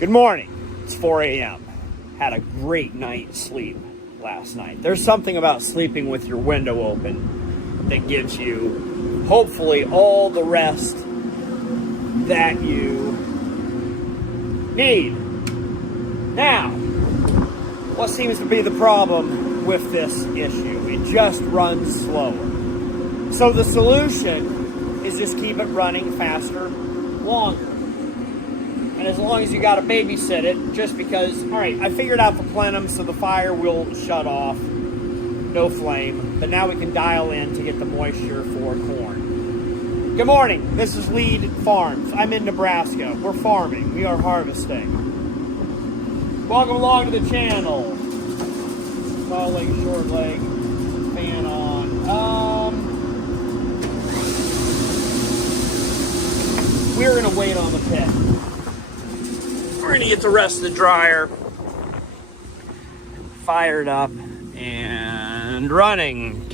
Good morning. It's 4 a.m. Had a great night's sleep last night. There's something about sleeping with your window open that gives you, hopefully, all the rest that you need. Now, what seems to be the problem with this issue? It just runs slower. So the solution is just keep it running faster, longer. And as long as you got to babysit it, just because, all right, I figured out the plenum, so the fire will shut off, no flame, but now we can dial in to get the moisture for corn. Good morning, this is Lead Farms. I'm in Nebraska. We're farming, we are harvesting. Welcome along to the channel. Tall leg, short leg, fan on. We're gonna wait on the pit. We're gonna get the rest of the dryer fired up and running.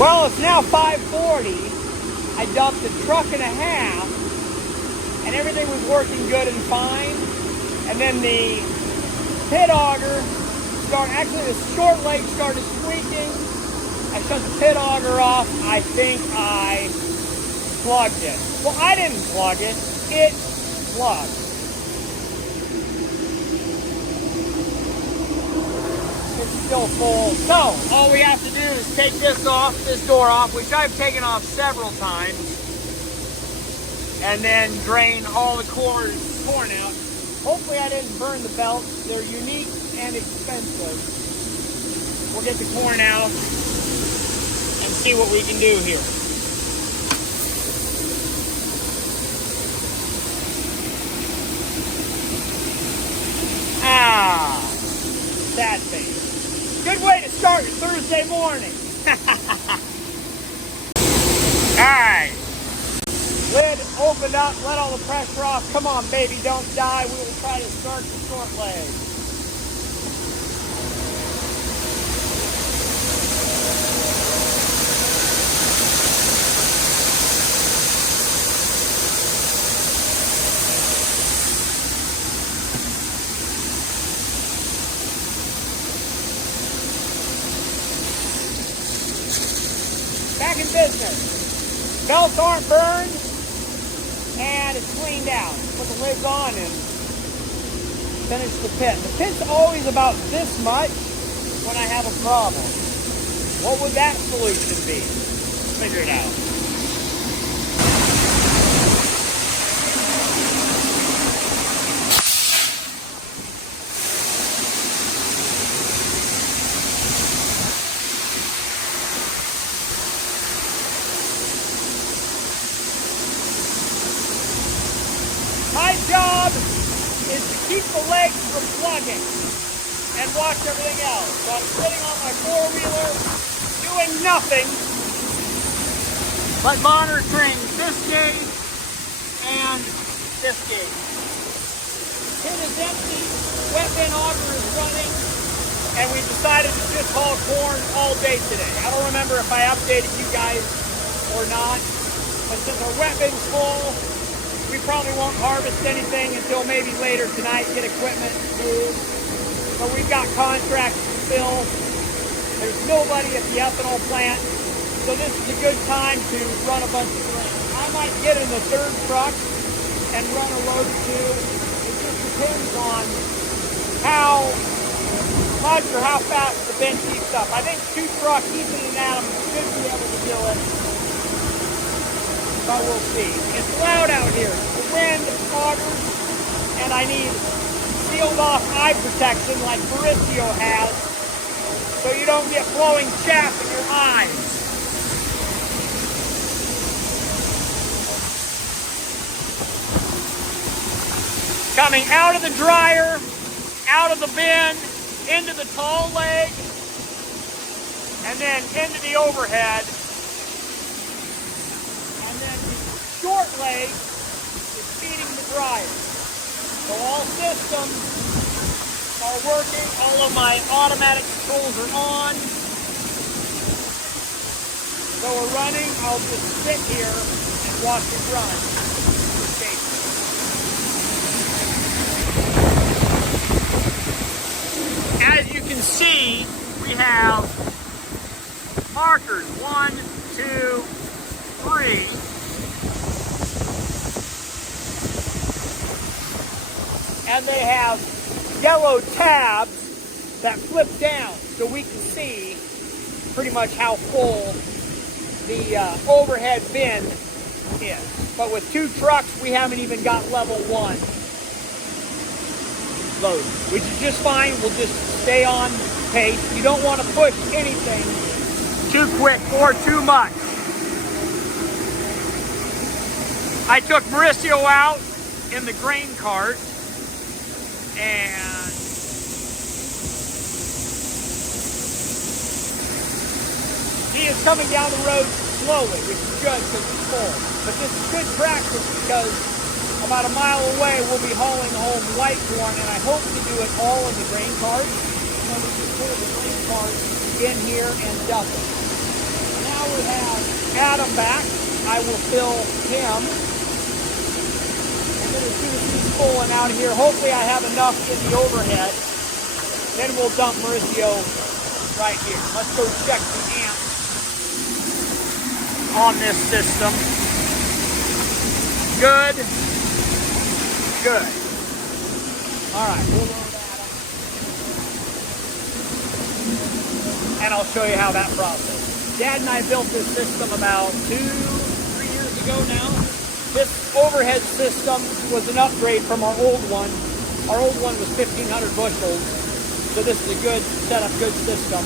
Well, it's now 5:40. I dumped a truck and a half, and everything was working good and fine. And then the pit auger actually the short leg started squeaking. I shut the pit auger off. I think I plugged it. Well, I didn't plug it. It plugged. It's still full. So all we have to do is take this door off, which I've taken off several times, and then drain all the corn out. Hopefully I didn't burn the belts. They're unique and expensive. We'll get the corn out and see what we can do here. Thursday morning. Alright. Lid opened up, let all the pressure off. Come on, baby, don't die. We will try to start the short leg. Back in business. Belts aren't burned, and it's cleaned out. Put the lids on and finish the pit. The pit's always about this much when I have a problem. What would that solution be? Figure it out. My job is to keep the legs from plugging and watch everything else. So I'm sitting on my four-wheeler doing nothing but monitoring this gauge and this gauge. Pit is empty, wet bin auger is running, and we decided to just haul corn all day today. I don't remember if I updated you guys or not, but since our wet bin's full, we probably won't harvest anything until maybe later tonight, get equipment moved. So we've got contracts to fill. There's nobody at the ethanol plant. So this is a good time to run a bunch of grain. I might get in the third truck and run a load or two. It just depends on how much or how fast the bin keeps up. I think 2 trucks, Ethan and Adam, should be able to do it. But we'll see. It's loud out here. The wind, augers, and I need sealed off eye protection like Mauricio has so you don't get flowing chaff in your eyes. Coming out of the dryer, out of the bin, into the tall leg, and then into the overhead. Short leg is feeding the dryer. So all systems are working. All of my automatic controls are on. So we're running. I'll just sit here and watch it run. As you can see, we have markers 1, 2, 3. And they have yellow tabs that flip down so we can see pretty much how full the overhead bin is. But with 2 trucks, we haven't even got level 1 load, which is just fine. We'll just stay on pace. You don't want to push anything too quick or too much. I took Mauricio out in the grain cart, and he is coming down the road slowly, which is good because it's full. But this is good practice because about a mile away we'll be hauling home white corn, and I hope to do it all in the grain cart. So we just pull the grain cart in here and dump it. Now we have Adam back. I will fill him. And then as soon as he's full and out of here, hopefully I have enough in the overhead. Then we'll dump Mauricio right here. Let's go check the amps on this system. Good. Good. All right, we'll load Adam. And I'll show you how that process. Dad and I built this system about 2-3 years ago now. This overhead system was an upgrade from our old one. Our old one was 1,500 bushels, so this is a good setup, good system.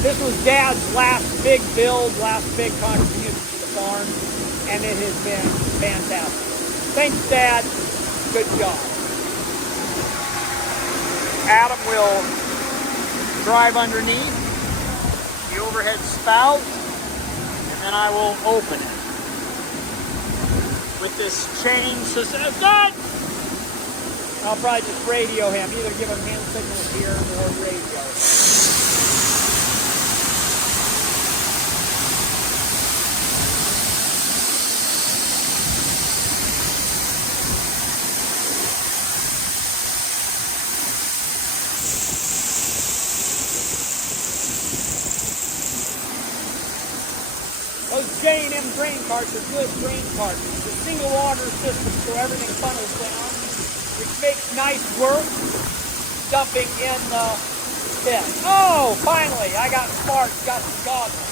This was Dad's last big build, last big contribution to the farm, and it has been fantastic. Thanks, Dad. Good job. Adam will drive underneath the overhead spout, and then I will open it with this chain system. I'll probably just radio him, either give him hand signals here or radio. Those J&M grain carts are good grain carts. It's a single water system, so everything funnels down, which makes nice work dumping in the pit. Oh, finally, I got smart, got some goggles.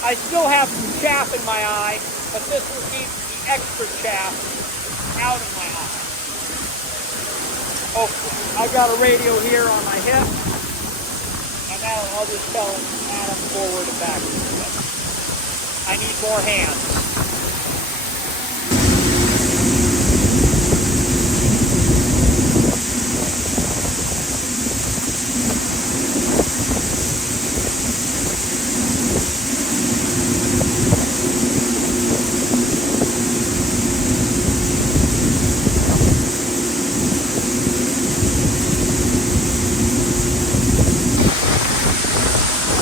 I still have some chaff in my eye, but this will keep the extra chaff out of my eye. Oh, I got a radio here on my hip, and now I'll just tell Adam forward and backwards. I need more hands.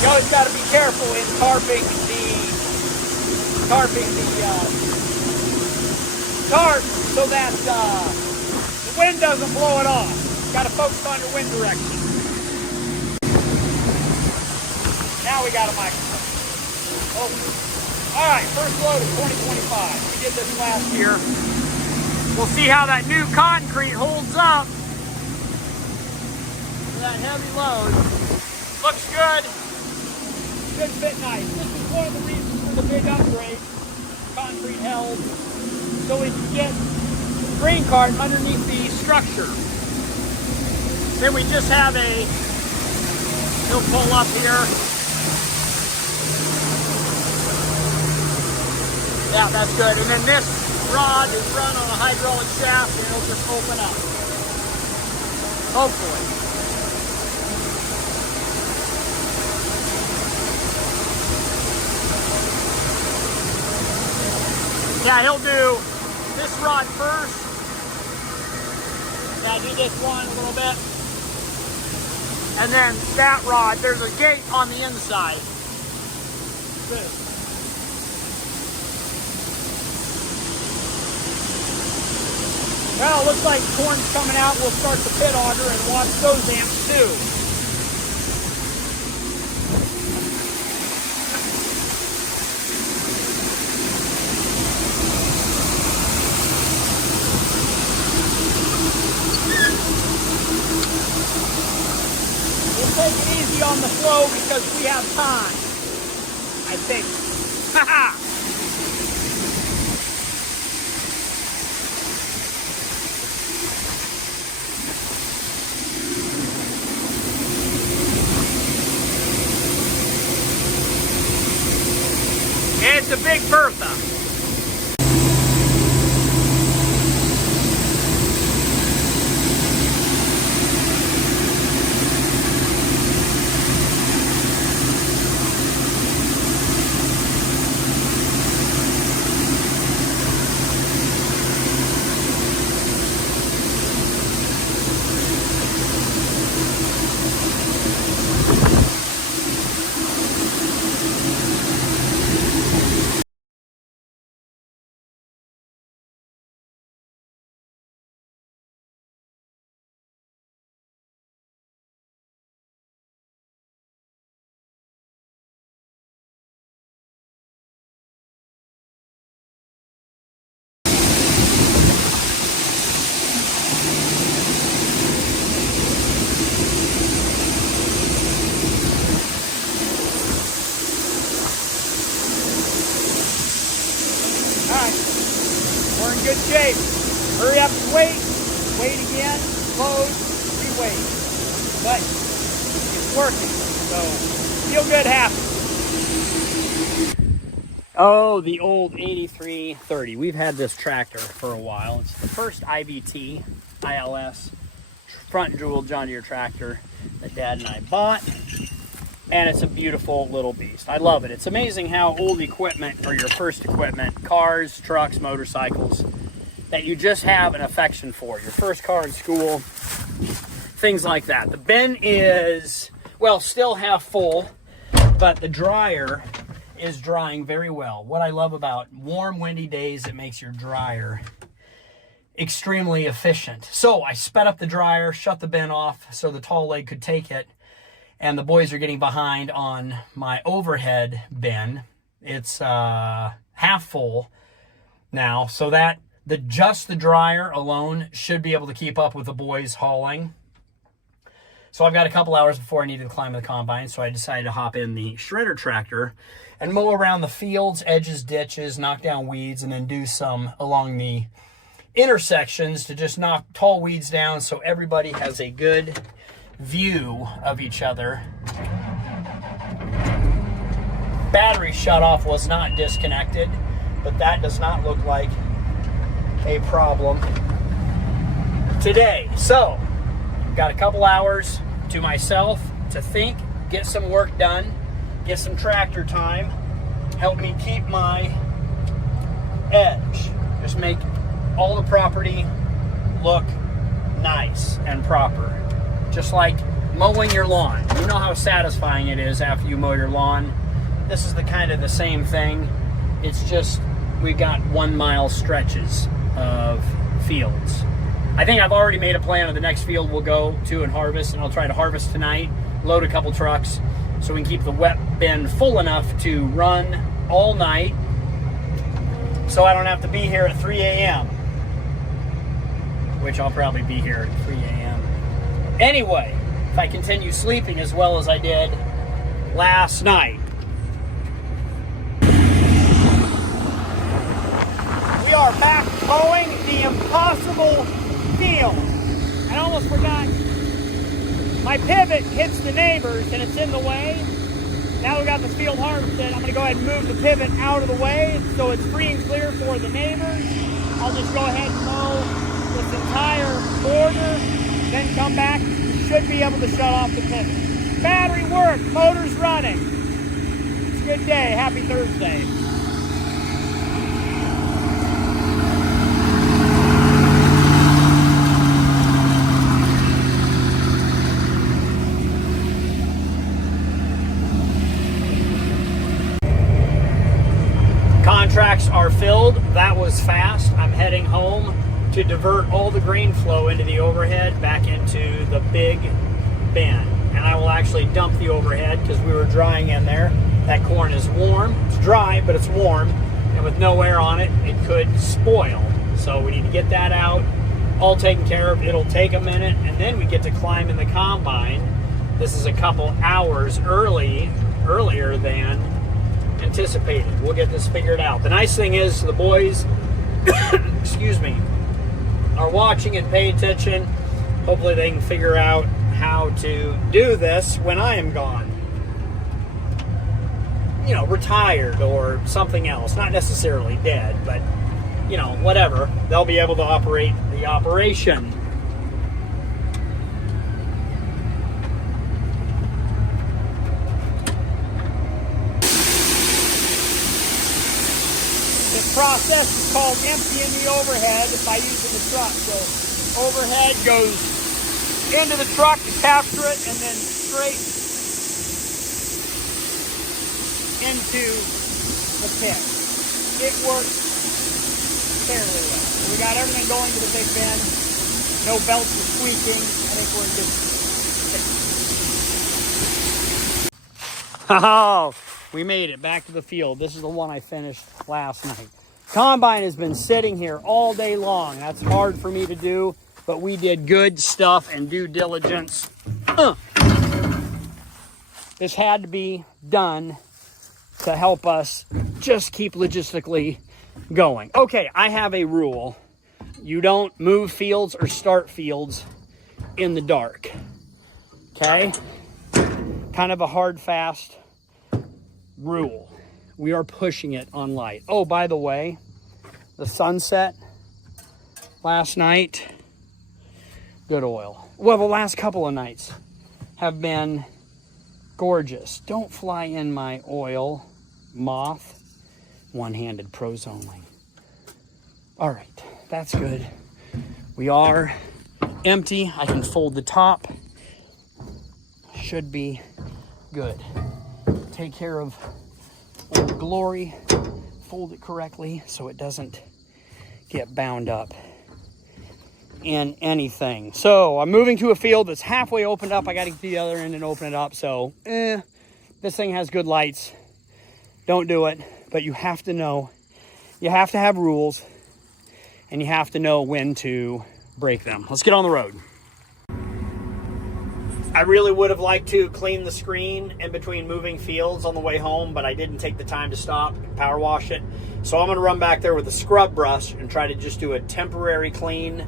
You always got to be careful in tarping the tarp so that the wind doesn't blow it off. Got to focus on your wind direction. Now we got a microphone. Oh. All right, first load of 2025. We did this last year. We'll see how that new concrete holds up for that heavy load. Looks good. Should fit nice. This is one of the reasons for the big upgrade. Concrete held, so we can get the grain cart underneath the structure. Then we just have he'll pull up here. Yeah, that's good. And then this rod is run on a hydraulic shaft and it'll just open up. Hopefully. Yeah, he'll do this rod first. Yeah, do this one a little bit. And then that rod, there's a gate on the inside. Good. Well, it looks like corn's coming out. We'll start the pit auger and watch those amps too. Take it easy on the flow because we have time, I think. Haha! It's a big Bertha. We're in good shape. Hurry up and wait. Wait again. Close. Re-wait. But it's working. So feel good happening. Oh, the old 8330. We've had this tractor for a while. It's the first IBT, ILS, front dual John Deere tractor that Dad and I bought. and it's a beautiful little beast. I love it. It's amazing how old equipment, or your first equipment, cars, trucks, motorcycles, that you just have an affection for. Your first car in school, things like that. The bin is, well, still half full, but the dryer is drying very well. What I love about warm, windy days, it makes your dryer extremely efficient. So I sped up the dryer, shut the bin off so the tall leg could take it, and the boys are getting behind on my overhead bin. It's half full now, so that just the dryer alone should be able to keep up with the boys hauling. So I've got a couple hours before I needed to climb the combine, so I decided to hop in the shredder tractor and mow around the fields, edges, ditches, knock down weeds, and then do some along the intersections to just knock tall weeds down so everybody has a good view of each other. Battery shutoff was not disconnected, but that does not look like a problem today. So got a couple hours to myself to think, get some work done, get some tractor time, help me keep my edge, just make all the property look nice and proper. Just like mowing your lawn. You know how satisfying it is after you mow your lawn. This is the kind of the same thing. It's just we've got 1 mile stretches of fields. I think I've already made a plan of the next field we'll go to and harvest, and I'll try to harvest tonight, load a couple trucks, so we can keep the wet bin full enough to run all night, so I don't have to be here at 3 a.m., which I'll probably be here at 3 a.m. Anyway, if I continue sleeping as well as I did last night. We are back mowing the impossible field. I almost forgot. My pivot hits the neighbors and it's in the way. Now we got the field harvested. I'm going to go ahead and move the pivot out of the way so it's free and clear for the neighbors. I'll just go ahead and mow this entire border, then come back. Should be able to shut off the pivot. Battery worked, motor's running. It's a good day. Happy Thursday. Contracts are filled. That was fast. I'm heading home to divert all the grain flow into the overhead back into the big bin. And I will actually dump the overhead because we were drying in there. That corn is warm. It's dry, but it's warm. And with no air on it, it could spoil. So we need to get that out, all taken care of. It'll take a minute, and then we get to climb in the combine. This is a couple hours earlier than anticipated. We'll get this figured out. The nice thing is the boys, excuse me, are watching and pay attention. Hopefully they can figure out how to do this when I am gone. You know, retired or something else. Not necessarily dead, but, you know, whatever. They'll be able to operate the operation. Process is called emptying the overhead by using the truck. So overhead goes into the truck to capture it and then straight into the pit. It works fairly well. We got everything going to the big bin. No belts are squeaking. I think we're in good shape. Oh, we made it back to the field. This is the one I finished last night. Combine has been sitting here all day long. That's hard for me to do, but we did good stuff and due diligence. This had to be done to help us just keep logistically going. Okay, I have a rule. You don't move fields or start fields in the dark. Okay? Kind of a hard, fast rule. We are pushing it on light. Oh, by the way, the sunset last night, good oil. Well, the last couple of nights have been Gorgeous. Don't fly in my oil, moth. One-handed pros only. All right, that's good. We are empty. I can fold the top. Should be good. Take care of Old Glory. Fold it correctly so it doesn't get bound up in anything. So I'm moving to a field that's halfway opened up. I got to get to the other end and open it up. So this thing has good lights. Don't do it. But you have to know, you have to have rules, and you have to know when to break them. Let's get on the road. I really would have liked to clean the screen in between moving fields on the way home, but I didn't take the time to stop and power wash it. So I'm going to run back there with a scrub brush and try to just do a temporary clean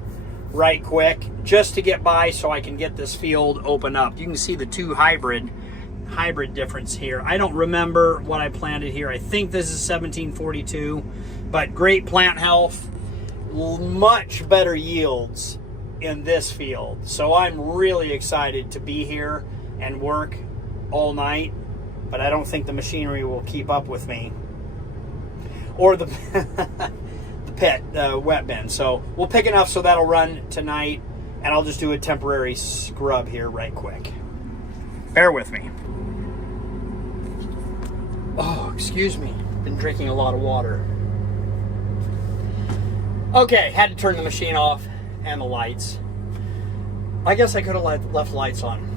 right quick, just to get by so I can get this field open up. You can see the two hybrid difference here. I don't remember what I planted here. I think this is 1742, but great plant health, much better yields in this field. So I'm really excited to be here and work all night, but I don't think the machinery will keep up with me, or the the pit, wet bin. So we'll pick enough so that'll run tonight, and I'll just do a temporary scrub here right quick. Bear with me. Oh, excuse me. Been drinking a lot of water. Okay, had to turn the machine off and the lights. I guess I could have left lights on.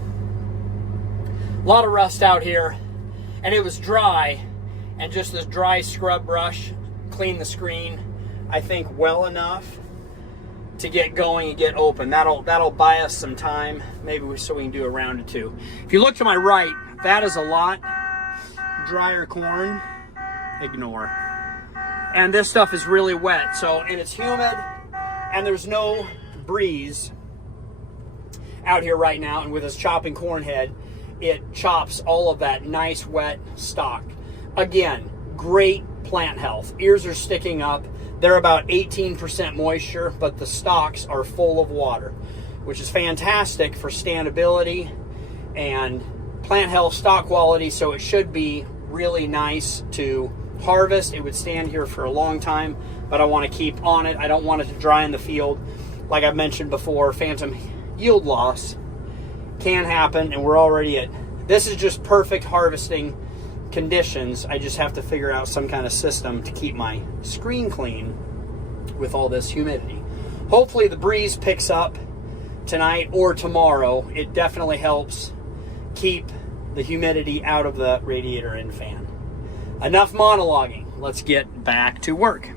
A lot of rust out here, and it was dry, and just this dry scrub brush cleaned the screen, I think, well enough to get going and get open. That'll buy us some time, maybe so we can do a round or two. If you look to my right, that is a lot drier corn. Ignore. And this stuff is really wet, so, and it's humid, and there's no breeze out here right now, and with this chopping corn head, it chops all of that nice wet stalk. Again, great plant health. Ears are sticking up. They're about 18% moisture, but the stalks are full of water, which is fantastic for standability and plant health, stalk quality, so it should be really nice to harvest. It would stand here for a long time, but I want to keep on it. I don't want it to dry in the field. Like I've mentioned before, phantom yield loss can happen, and we're already at, this is just perfect harvesting conditions. I just have to figure out some kind of system to keep my screen clean with all this humidity. Hopefully the breeze picks up tonight or tomorrow. It definitely helps keep the humidity out of the radiator and fan. Enough monologuing. Let's get back to work.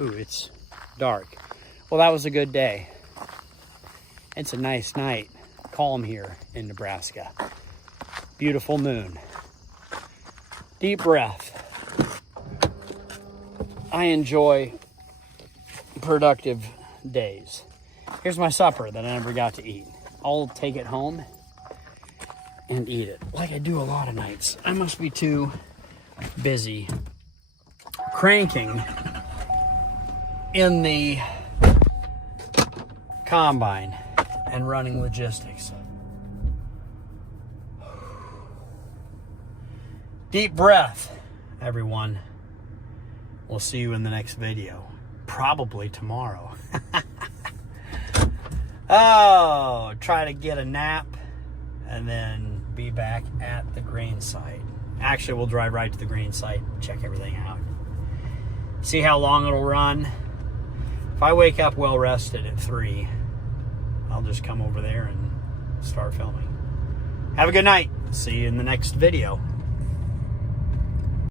Ooh, it's dark. Well, that was a good day. It's a nice night. Calm here in Nebraska. Beautiful moon. Deep breath. I enjoy productive days. Here's my supper that I never got to eat. I'll take it home and eat it, like I do a lot of nights. I must be too busy cranking in the combine and running logistics. Deep breath, everyone. We'll see you in the next video. Probably tomorrow. Oh, try to get a nap and then be back at the grain site. Actually, we'll drive right to the grain site, check everything out. See how long it'll run. If I wake up well rested at 3, I'll just come over there and start filming. Have a good night. See you in the next video.